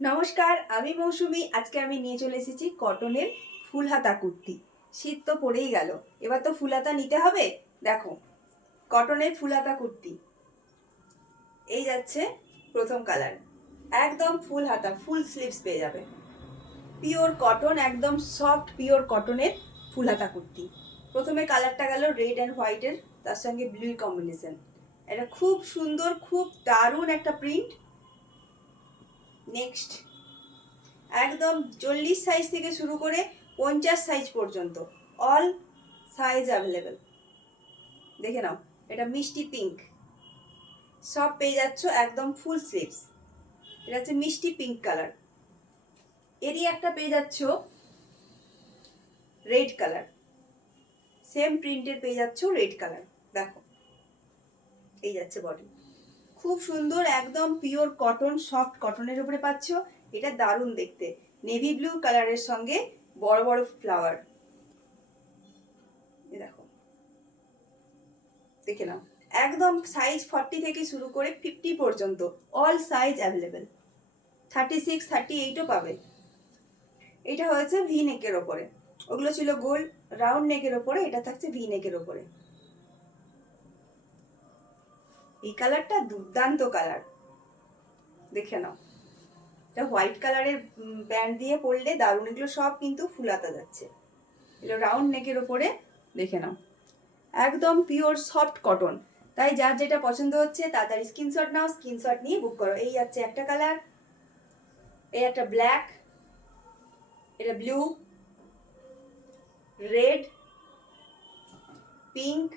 নমস্কার, আমি মৌসুমি। আজকে আমি নিয়ে চলে এসেছি কটনের ফুল হাতা কুর্তি। শীত তো পড়েই গেল, এবার তো ফুল হাতা নিতে হবে। দেখো, কটনের ফুল হাতা কুর্তি। এই যাচ্ছে প্রথম কালার, একদম ফুল হাতা, ফুল স্লিভস পেয়ে যাবে। পিওর কটন, একদম সফট পিওর কটনের ফুল হাতা কুর্তি। প্রথমে কালারটা গেল রেড অ্যান্ড হোয়াইটের, তার সঙ্গে ব্লু কম্বিনেশন। এটা খুব সুন্দর, খুব দারুণ একটা প্রিন্ট। নেক্সট, একদম 40 সাইজ থেকে শুরু করে 50 সাইজ পর্যন্ত অল সাইজ অ্যাভেলেবেল। দেখে নাও, এটা মিষ্টি পিঙ্ক, সব পেয়ে যাচ্ছ একদম ফুল স্লিভস। এটা হচ্ছে মিষ্টি পিঙ্ক কালার। এরই একটা পেয়ে যাচ্ছ রেড কালার, সেম প্রিন্টের পেয়ে যাচ্ছ রেড কালার। দেখো, এই যাচ্ছে বডি, খুব সুন্দর, একদম পিওর কটন, সফট কটনের উপরে পাচ্ছ। এটা দারুণ দেখতে, নেভি ব্লু কালারের সঙ্গে বড় বড় ফ্লাওয়ার। দেখো, দেখে নাও, একদম সাইজ 40 থেকে শুরু করে 50 পর্যন্ত অল সাইজ অ্যাভেলেবেল। 36, 38ও পাবে। এটা হয়েছে ভি নেকের ওপরে, ওগুলো ছিল গোল রাউন্ড নেকের ওপরে, এটা থাকছে ভি নেকের ওপরে। এই কালারটা দুর্দান্ত কালার, দেখে নাও। এটা হোয়াইট কালারের ব্যান্ড দিয়ে পরলে দারুণ। এগুলো সব কিন্তু ফুলাতা যাচ্ছে। এগুলো রাউন্ড নেকের ওপরে, দেখে নাও, একদম পিওর সফট কটন। তাই যার যেটা পছন্দ হচ্ছে তাড়াতাড়ি স্ক্রিনশট নাও, স্ক্রিনশট নিয়ে বুক করো। এই যাচ্ছে একটা কালার, এই একটা ব্ল্যাক, এটা ব্লু, রেড, পিঙ্ক,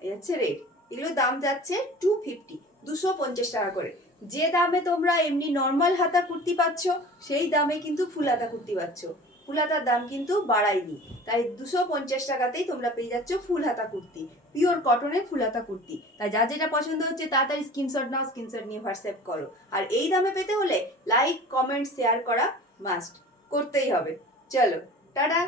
এই হচ্ছে রেড। এগুলোর দাম যাচ্ছে 250, 250 টাকা করে। যে দামে তোমরা এমনি নর্মাল হাতা কুর্তি পাচ্ছ, সেই দামে কিন্তু ফুল হাতা কুর্তি পাচ্ছ। ফুল হাতার দাম কিন্তু বাড়ায়নি, তাই 250 টাকাতেই তোমরা পেয়ে যাচ্ছ ফুল হাতা কুর্তি, পিওর কটনের ফুল হাতা কুর্তি। তাই যার যেটা পছন্দ হচ্ছে তাড়াতাড়ি স্ক্রিনশট নাও, স্ক্রিনশট নিয়ে হোয়াটসঅ্যাপ করো। আর এই দামে পেতে হলে লাইক, কমেন্ট, শেয়ার করা মাস্ট, করতেই হবে। চলো, টাটা।